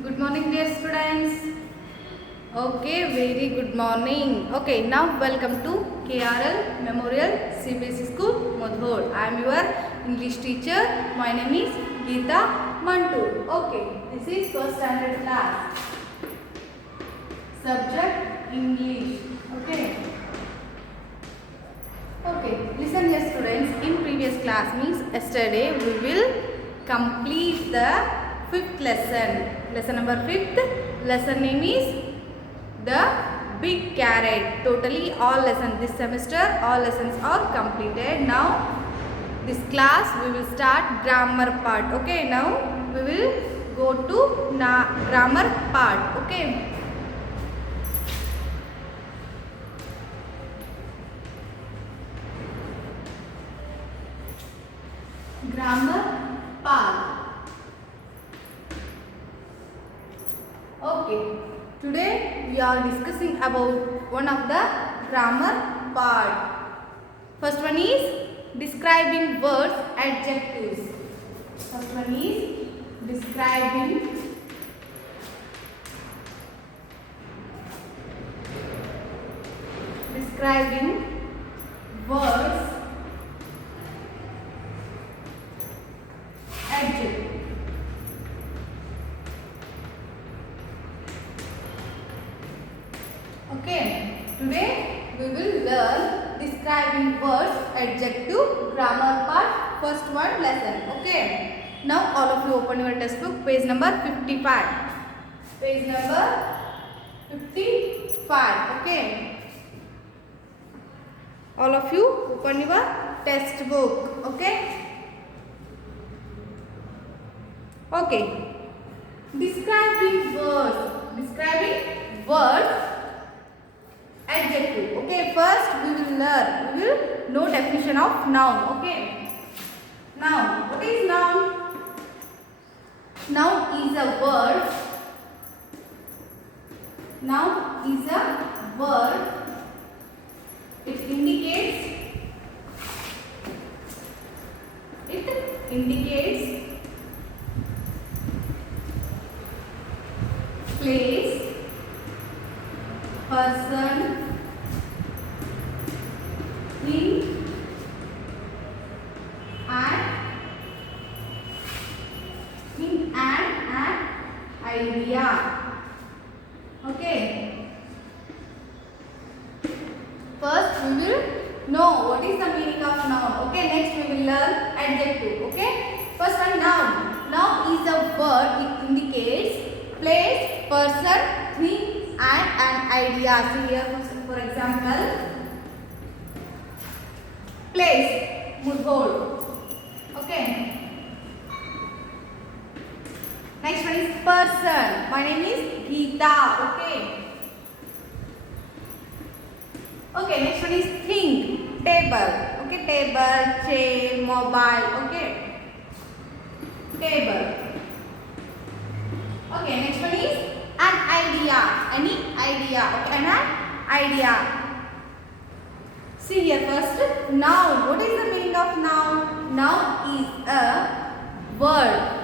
Good morning, dear students. Okay, very good morning. Okay, now welcome to KRL Memorial CBSE School, Madhur. I am your English teacher. My name is Geeta Mantu. Okay, this is first standard class. Subject English. Okay. Okay, listen here, students. In previous class means yesterday we will complete the fifth lesson. Lesson number 5th. Lesson name is the big carrot. Totally all lessons this semester, all lessons are completed. Now this class we will start grammar part. Okay, now we will go to grammar part. Okay. Grammar part. Okay, today we are discussing about one of the grammar part. First one is describing words, adjectives. First one is describing words, adjectives. Okay, today we will learn describing words, adjective, grammar part, first one lesson. Okay, now all of you open your textbook, page number 55. Page number 55. Okay, all of you open your textbook. Okay. Okay, describing words, adjective. Okay, first we will know definition of noun. Okay, noun. What is noun? Noun is a word. Noun is a word. It indicates place, person, thing, and an idea. Okay. First we will know what is the meaning of noun. Okay. Next we will learn adjective. Okay. First one, noun. Noun is a word. It indicates place, person, thing, and an idea. See here, for example, place, Mudhol. Okay. Next one is person. My name is Geeta. Okay. Okay. Next one is thing, table. Okay. Table, chair, mobile. Okay. Table. Okay. Next one is an idea. Any idea. Okay. An idea. See here first, noun. What is the meaning of noun? Noun is a word.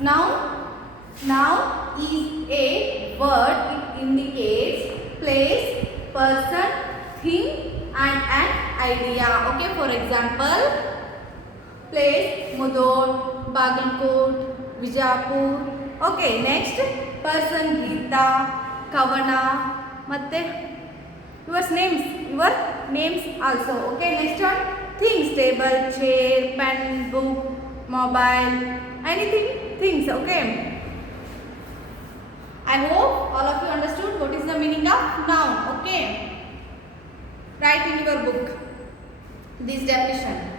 Noun is a word. It indicates place, person, thing, and an idea. Okay, for example, place, Mudhol, Bagalkot, Vijapur. Okay, next, person, Geeta, Kavana, Matte, your names also. Okay, next one, things, table, chair, pen, book, mobile, anything, things. Okay. I hope all of you understood what is the meaning of noun. Okay. Write in your book this definition.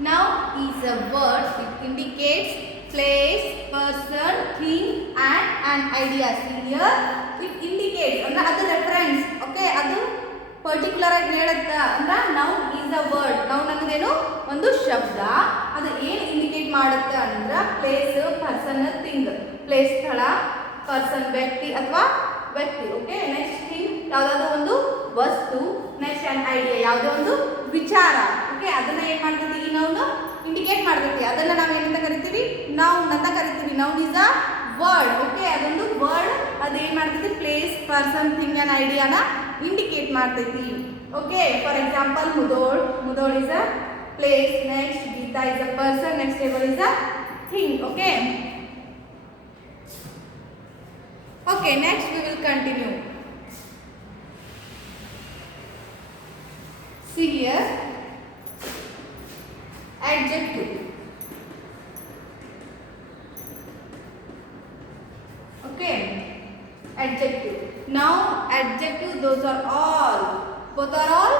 Noun is a word. It indicates place, person, thing, and an idea. See here, it indicates another reference. Okay. Particular ಆಗಿ ಹೇಳುತ್ತ ಅಂದ್ರೆ noun is a word. Noun ಅನ್ನೋದೇನು ಒಂದು ಶಬ್ದ. ಅದು ಏನು indicate ಮಾಡುತ್ತೆ ಅಂದ್ರೆ ಪ್ಲೇಸ್, ಪರ್ಸನ್, ಥಿಂಗ್. ಪ್ಲೇಸ್ ಸ್ಥಳ, ಪರ್ಸನ್ ವ್ಯಕ್ತಿ ಅಥವಾ ವ್ಯಕ್ತಿ. ಓಕೆ, ನೆಕ್ಸ್ಟ್ ಥಿಂಗ್ ಯಾವುದಾದ್ರು ಒಂದು ವಸ್ತು, ನೆಕ್ಸ್ಟ್ ಆನ್ ಐಡಿಯಾ ಯಾವುದೋ ಒಂದು ವಿಚಾರ. ಓಕೆ, ಅದನ್ನ ಏನು ಮಾಡ್ತೈತಿ ಈ ನೌನ್ ಇಂಡಿಕೇಟ್ ಮಾಡ್ತೈತಿ. ಅದನ್ನ ನಾವು ಏನಂತ ಕರಿತೀವಿ? ನೌನ್ ಅಂತ ಕರಿತೀವಿ. Noun is a word. Okay, ಅದೊಂದು ವರ್ಡ್. ಅದು ಏನು ಮಾಡ್ತೈತಿ? ಪ್ಲೇಸ್, ಪರ್ಸನ್, ಥಿಂಗ್ ಆನ್ ಐಡಿಯಾನ ಇಂಡಿಕೇಟ್ ಮಾಡ್ತೈತಿ. Okay, for example Mudhol. Mudhol is a place. Next Geeta is a person. Next table is a thing. Okay. Okay, next we will continue. See here, adjective. Okay, adjective. Now adjective, those are all, both are all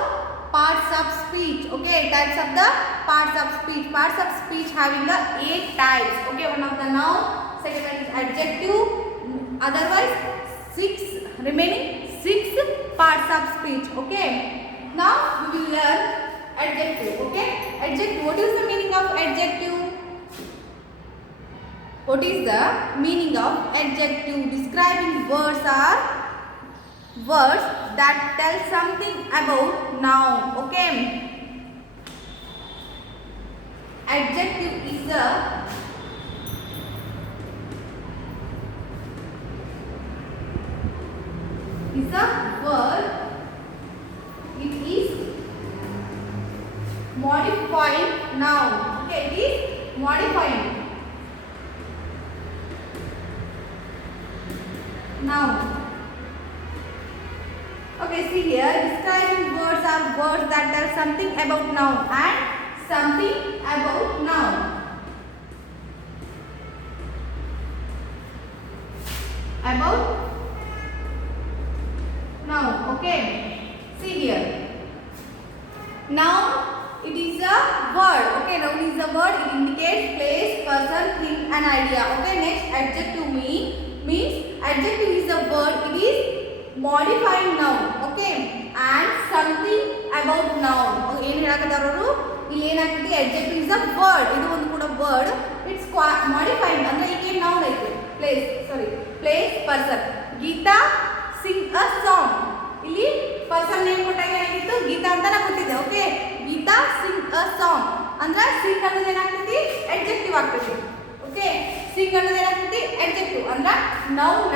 parts of speech. Okay, types of the parts of speech. Parts of speech having the 8 types. Okay, one of the noun, second one is adjective, otherwise 6 remaining 6 parts of speech. Okay, now we will learn adjective. Okay, adjective, what is the meaning of adjective? What is the meaning of adjective? Describing words are words that tell something about noun. Okay, adjective is a word. It is modifying noun. Okay, it is modifying noun. Okay, see here, describing words are words that tell something about noun and something about noun. About noun. Okay, see here, noun, it is a word. Okay, noun is a word. It indicates place, person, thing and idea. Okay, next adjective means adjective is a word. It is modifying noun. Okay, and something about noun. Okay, ಏನು ಹೇಳಕತ್ತಾರ ಅವರು? ಇಲ್ಲಿ ಏನಾಗ್ತದೆ? adjective is a word. ಇದು ಒಂದು ಕೂಡ word. It's modifying ಅಂದ್ರೆ ಈಗ ಏನು noun ಐತೆ? place, person. Geeta sing a song. ಇಲ್ಲಿ ಪರ್ಸನ್ ನೇಮ್ ಕೊಟ್ಟಾಗ ಏನಾಗಿತ್ತು? ಗೀತಾ ಅಂತ ಕೊಟ್ಟಿದ್ದೆ. Okay, Geeta sing a song ಅಂದ್ರೆ ಸಿಂಗ್ ಅನ್ನೋದು ಏನಾಗ್ತೈತಿ? adjective ಆಗ್ತೈತಿ. ಓಕೆ, ಸಿಂಗ್ ಅನ್ನೋದು ಏನಾಗ್ತೈತಿ? adjective ಅಂದ್ರೆ ನೌನ್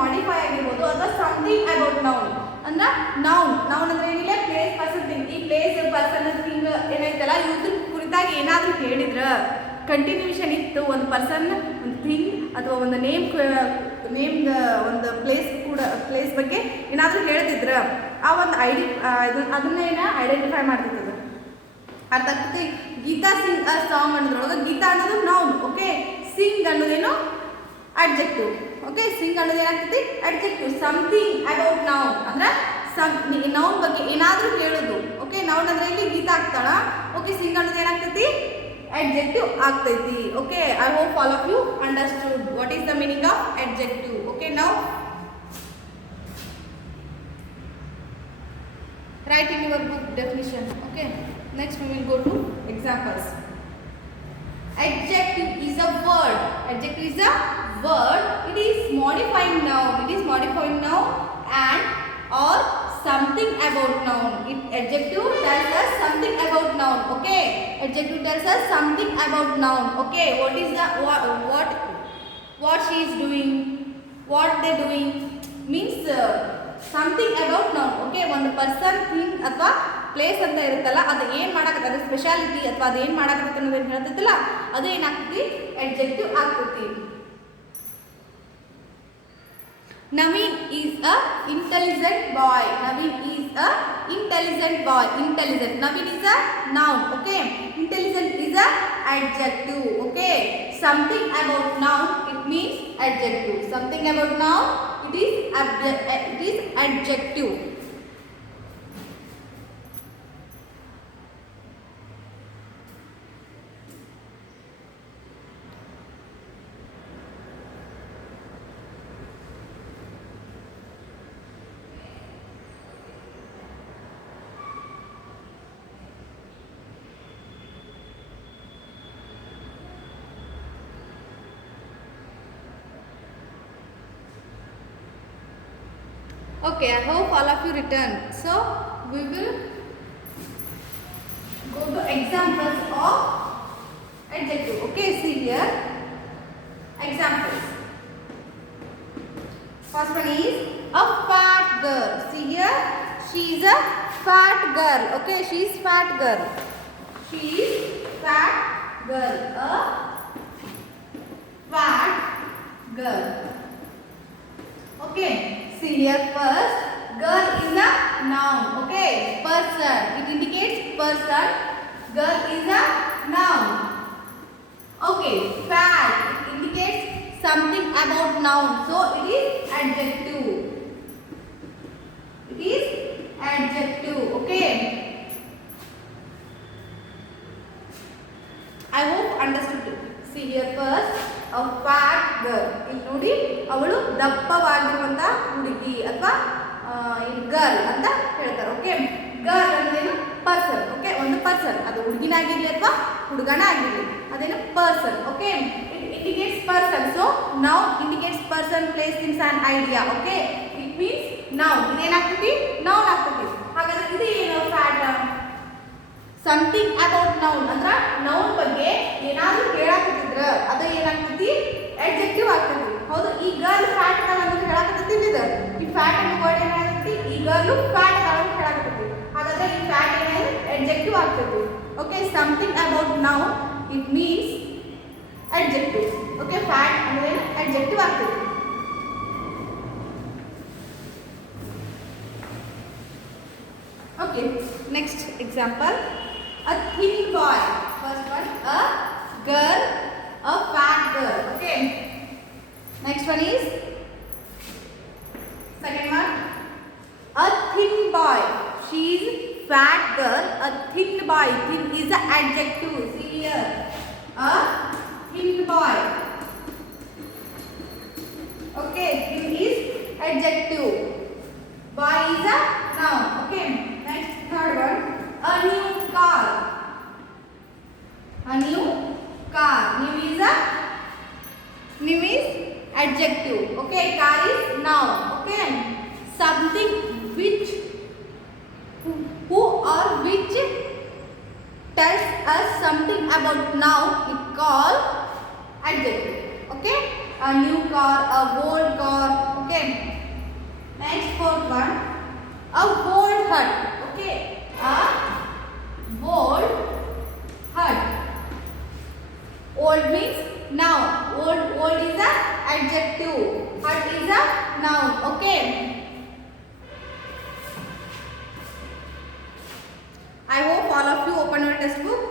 ಮಾಡಿಫೈ ಆಗಿರ್ಬೋದು ಅಥವಾ ಸಮಥಿಂಗ್ ಅಬೌಟ್ ನೌನ್ ಅಂದ್ರೆ ನೌನ್ ಅಂದ್ರೆ ಏನಿಲ್ಲ ಪ್ಲೇಸ್, ಪರ್ಸನ್, ಥಿಂಗ್. ಈ ಪ್ಲೇಸ್, ಪರ್ಸನ್, ಥಿಂಗ್ ಏನೈತಲ್ಲ ಇವ್ರ ಕುರಿತಾಗಿ ಏನಾದರೂ ಹೇಳಿದ್ರ ಕಂಟಿನ್ಯೂಷನ್ ಇತ್ತು, ಒಂದು ಪರ್ಸನ್, ಒಂದು ಥಿಂಗ್ ಅಥವಾ ಒಂದು ನೇಮ್ ಒಂದು ಪ್ಲೇಸ್ ಬಗ್ಗೆ ಏನಾದರೂ ಹೇಳ್ತಿದ್ರ ಆ ಒಂದು ಅದನ್ನ ಐಡೆಂಟಿಫೈ ಮಾಡ್ತಿರ್ತದೆ. ಅರ್ಥ ಆಗ್ತೈತಿ? ಗೀತಾ ಸಿಂಗ್ ಅ ಸಾಂಗ್ ಅನ್ನೋದ್ರೊಳಗೆ ಗೀತಾ ಅನ್ನೋದು ನೌನ್. ಓಕೆ, ಸಿಂಗ್ ಅನ್ನೋದೇನು? ಅಡ್ಜೆಕ್ಟಿವ್. ಓಕೆ, ಸಿಂಗ್ ಅನ್ನೋದು ಏನಾಗ್ತೈತಿ? ಅಡ್ಜೆಕ್ಟಿವ್. ಸಮಥಿಂಗ್ ಅಬೌಟ್ ನೌನ್ ಅಂದ್ರೆ ನೌನ್ ಬಗ್ಗೆ ಏನಾದರೂ ಹೇಳೋದು. ಓಕೆ, ನೌನ್ ಅಂದ್ರೆ ಇಲ್ಲಿ ಗೀತಾ ಆಗ್ತಾಳ. ಓಕೆ, ಸಿಂಗ್ ಅನ್ನೋದು ಏನಾಗ್ತೈತಿ? adjective ಆಗ್ತೈತಿ. Okay, I hope all of you understood what is the meaning of adjective. Okay, now write in your book definition. Okay, next we will go to examples. Adjective is a word. Adjective is a word. It is modifying noun. It is modifying noun and or something about noun. Adjective tells us something about noun. Okay, adjective tells us something about noun. Okay, what is the what she is doing, what they doing means something about noun. Okay, ಒಂದು person, thing ಅಥವಾ place ಅಂತ ಇರುತ್ತಲ್ಲ ಅದು ಏನು ಮಾಡಕತ್ತ, ಅದು speciality ಅಥವಾ ಅದು ಏನು ಮಾಡಕತ್ತ ಅನ್ನೋದೇನು ಹೇಳ್ತೈತಲ್ಲ ಅದು ಏನಾಗ್ತೈತಿ? adjective ಆಗ್ತೈತಿ. Naveen is a intelligent boy. Naveen is a intelligent boy. Intelligent. Naveen is a noun. Okay. Intelligent is a adjective. Okay. Something about noun, it means adjective. Something about noun, it is adjective. Okay, I hope all of you returned. So we will go to examples of adjective. Okay, see here. Examples. First one is a fat girl. See here, she is a fat girl. Okay, she is fat girl. She is fat girl. A fat girl. Okay, see here first. Girl is a noun. Okay, person. It indicates person. Girl is a noun. Okay, fat. It indicates something about noun. So it is adjective. It is adjective. Okay. I hope understood. See here first. A fat girl. ಇಲ್ಲಿ ನೋಡಿ ಅವಳು ದಪ್ಪವಾಗಿರುವಂತ ಹುಡುಗಿ ಅಥವಾ girl ಅಂತ ಹೇಳ್ತಾರೆ. Okay, girl ಅಂದ್ರೇನು person. Okay, ಒಂದು person, ಅದು ಹುಡುಗಿನಾಗಿರ್ಲಿ ಅಥವಾ ಹುಡುಗನ ಆಗಿರ್ಲಿ, ಅದೇನು person. Okay, it indicates person. So now indicates person, place, things and idea. Okay, it means noun. ಇದೇನಾಗ್ತೈತಿ? ನೌನ್ ಆಗ್ತೈತಿ. ಹಾಗಾದ್ರೆ ಇದು ಏನು? ಫ್ಯಾಟ್. ಸಮಥಿಂಗ್ ಅಬೌಟ್ ನೌನ್ ಅಂದ್ರೆ ನೌನ್ ಬಗ್ಗೆ ಏನಾದ್ರೂ ಹೇಳಾಕತ್ತಿದ್ರ ಅದು ಏನಾಗ್ತೈತಿ? ಅಡ್ಜೆಕ್ಟಿವ್ ಆಗ್ತೈತಿ. ಹೌದು, ಈ ಗರ್ಲ್ ಫ್ಯಾಟ್ ಅದ ಅಂತ ಹೇಳಾಕತ್ತೈತಿ. ಇದು ಈ ಫ್ಯಾಟ್ ಅನ್ನೋ ವರ್ಡ್ ಏನಾಗ್ತೈತಿ? ಈ ಗರ್ಲ್ ಫ್ಯಾಟ್ ಅದ ಅಂತ ಹೇಳಾಕತ್ತೈತಿ. ಹಾಗಾದ್ರೆ ಈ ಫ್ಯಾಟ್ ಏನಾದ್ರು ಅಡ್ಜೆಕ್ಟಿವ್ ಆಗ್ತೈತಿ. Okay, something about noun it means adjective. Okay, fat ಅಂದ್ರೆ ಅಡ್ಜೆಕ್ಟಿವ್ ಆಗ್ತೈತಿ. Okay, next example. A thin boy. First one, a girl, a fat girl. Okay. Next one is second one, a thin boy. She is fat girl. A thin boy. Thin is an adjective. See here, a thin boy. Okay, thin is adjective. Boy is a noun. Okay. Next, third one, a new car. A new car. New is adjective. Okay, car is noun. Okay, something which, who or which tells us something about noun is called adjective. Okay, a new car, a old car. Okay. Next, fourth one, a old hut. Okay, a old hut. Old means noun. Old is a adjective. Hut is a noun. Okay. I hope all of you open your textbook.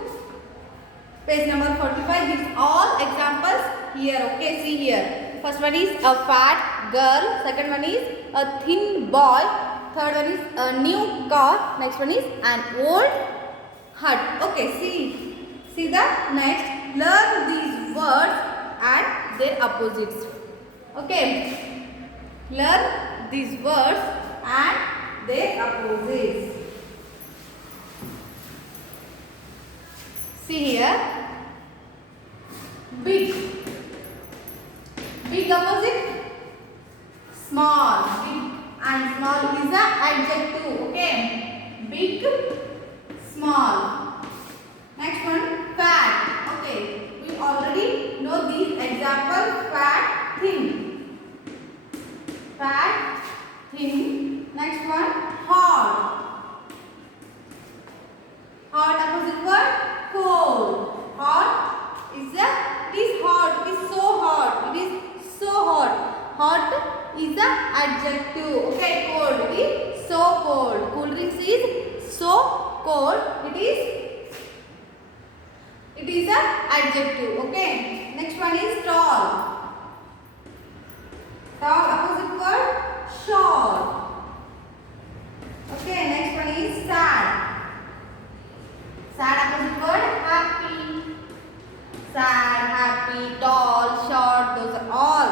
Page number 45. These all examples here. Okay, see here. First one is a fat girl. Second one is a thin boy. Third one is a new car. Next one is an old hut. Okay, see the next. Learn these words and their opposites. Okay, learn these words and their opposites. See here, big. Big opposite small. Big and small is a adjective. Okay, big, small. Next one, fat. Okay, we already know these examples. Fat, thin. Fat, thin. Next one, hot. Hot opposite word, cold. Hot is a, it is hot. It is so hot. It is so hot. Hot is a adjective. Okay, cold. It is so cold. Cool drinks is so cold. It is a adjective. Okay. Next one is tall. Tall opposite word, short. Okay. Next one is sad. Sad opposite word, happy. Sad, happy, tall, short. Those are all.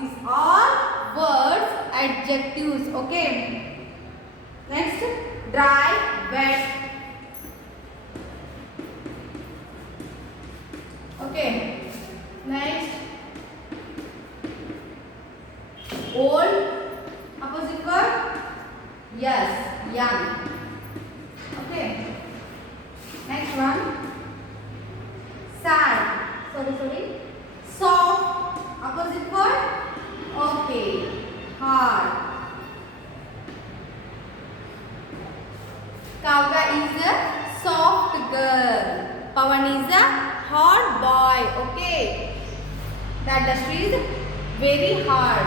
These are words, adjectives. Okay. Next, dry, wet. Okay. Next, old opposite word, Yes, young. Okay. Next one. Sad. Sorry. Soft. Opposite word. Okay. Hard. Kavya is a soft girl. Pawan is a hard boy. Okay. The industry is very hard.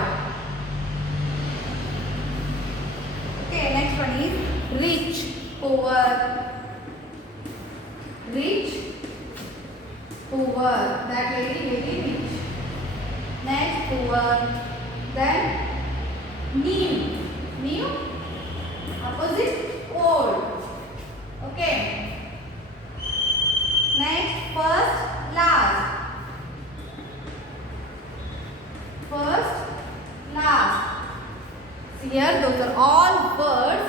Okay, next one is rich, poor. Rich, poor. That lady very rich. Next, poor. Then new. New. Opposite, old. Okay. Next, first, last. First, last. See here, those are all words,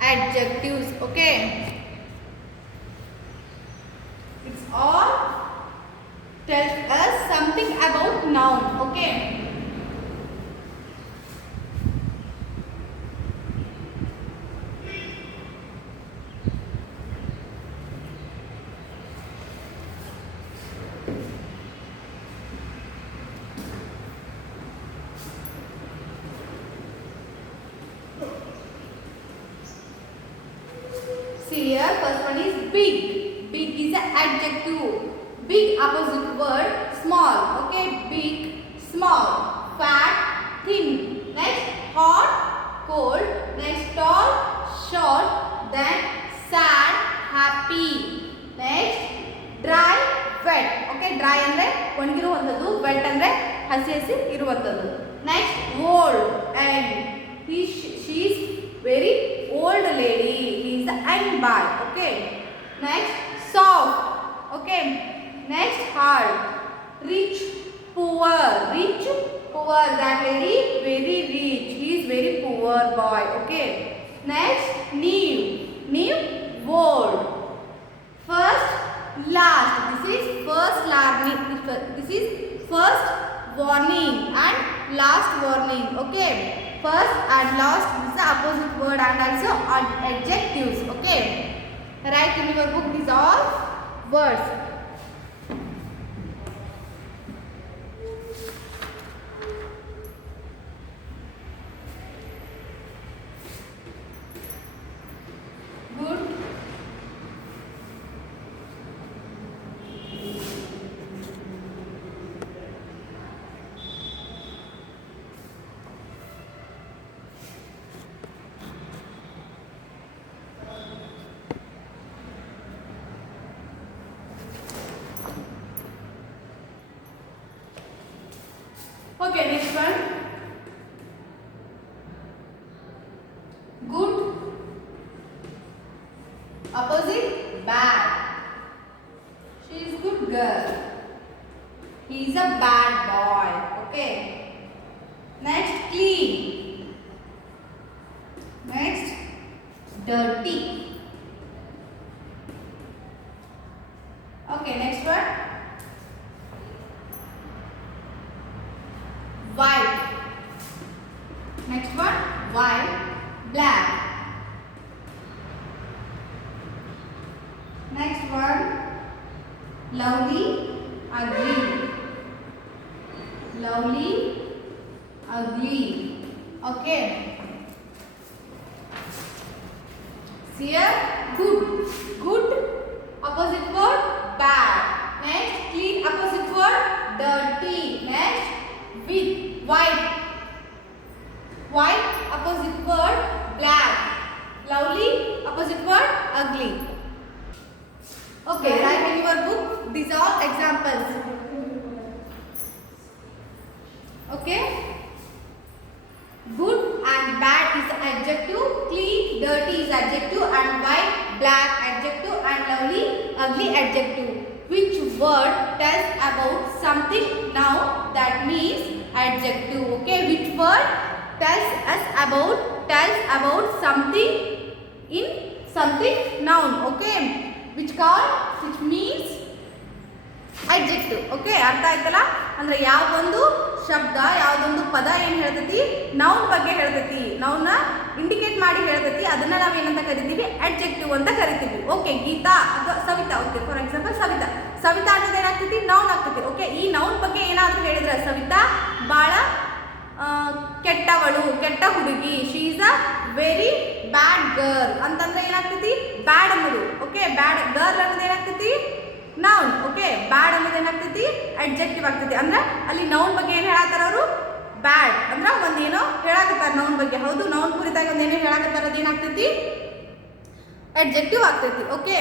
adjectives. Okay. It's all tells us something about noun. Okay. See here, first one is big. Big is an adjective. Big opposite word small. Okay, big, small, fat, thin. Next, hot, cold. Next, tall, short. Then sad, happy. Next, dry, wet. Okay, dry andre ಒಣಗಿರುವಂತದ್ದು, wet andre ಹಸಿ ಹಸಿ ಇರುವಂತದ್ದು. Next, old, and she is very old lady. He is a young boy. Okay. Next, soft. Okay. Next, hard. Rich, poor. Rich, poor. That lady very rich. He is very poor boy. Okay. Next, new. New, old. First, last. This is first warning. This is first warning and last warning. Okay. First and last is the opposite word and also adjectives. Okay. Write in your book these all words. Good. Okay, next one. Good. Opposite, bad. She is good girl. He is a bad boy. Okay. Next, clean. Next, dirty. Okay, next one. White. Next one, white, black. Next one, lovely, ugly. Lovely, ugly. Okay. See here, good. Good, opposite word, bad. Next, clean, opposite word, dirty. Next, with, white. White, opposite word, black. Lovely, opposite word, ugly. Okay, write in your book these are examples. Okay. Good and bad is adjective, clean, dirty is adjective, and white, black adjective, and lovely, ugly adjective. Which word tells about something now? That means adjective. Okay, which word tells about something in something noun. Okay, which means adjective. Okay, ಅರ್ಥ ಆಯ್ತಲ್ಲ? ಅಂದ್ರೆ ಯಾವೊಂದು ಶಬ್ದ ಯಾವೊಂದು ಪದ ಏನು ಹೇಳ್ತೈತಿ noun ಬಗ್ಗೆ ಹೇಳ್ತೈತಿ, ನೌನ್ನ indicate ಮಾಡಿ ಹೇಳ್ತೈತಿ, ಅದನ್ನ ನಾವು ಏನಂತ ಕರಿತೀವಿ, ಅಡ್ಜೆಕ್ಟಿವ್ ಅಂತ ಕರಿತೀವಿ. ಓಕೆ, ಗೀತಾ ಅಥವಾ Savita, okay for example Savita, Savita ಅನ್ನೋದು ಏನಾಗ್ತೈತಿ, ನೌನ್ ಆಗ್ತೈತಿ. ಓಕೆ, ಈ ನೌನ್ ಬಗ್ಗೆ ಏನಾದರೂ ಹೇಳಿದ್ರೆ ಸವಿತಾ ಭಾಳ ಕೆಟ್ಟವಳು, ಕೆಟ್ಟ ಹುಡುಗಿ, she is a very bad girl ಅಂತಂದ್ರೆ ಏನಾಗ್ತೈತಿ, ಬ್ಯಾಡ್ ಅನ್ನೋದು. ಓಕೆ, ಬ್ಯಾಡ್ ಗರ್ಲ್ ಅನ್ನೋದು ಏನಾಗ್ತೈತಿ, ನೌನ್. ಓಕೆ, ಬ್ಯಾಡ್ ಅನ್ನೋದು ಏನಾಗ್ತೈತಿ, ಅಡ್ಜೆಕ್ಟಿವ್ ಆಗ್ತೈತಿ. ಅಂದ್ರೆ ಅಲ್ಲಿ ನೌನ್ ಬಗ್ಗೆ ಏನು ಹೇಳತ್ತಾರ ಅವರು, ಬ್ಯಾಡ್ ಅಂದ್ರೆ ಒಂದೇನೋ ಹೇಳಕತ್ತಾರ ನೌನ್ ಬಗ್ಗೆ. ಹೌದು, ನೌನ್ ಕುರಿತಾಗಿ ಒಂದೇನೋ ಹೇಳಕತ್ತಾರ, ಅದೇನಾಗ್ತೈತಿ, adjective ಆಗ್ತೈತಿ. Okay,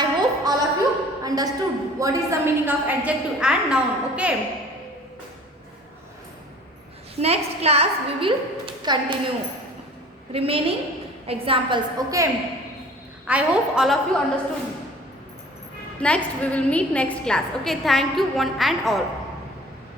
I hope all of you understood what is the meaning of adjective and noun. Okay, next class we will continue remaining examples. Okay, I hope all of you understood. Next we will meet next class. Okay, thank you one and all.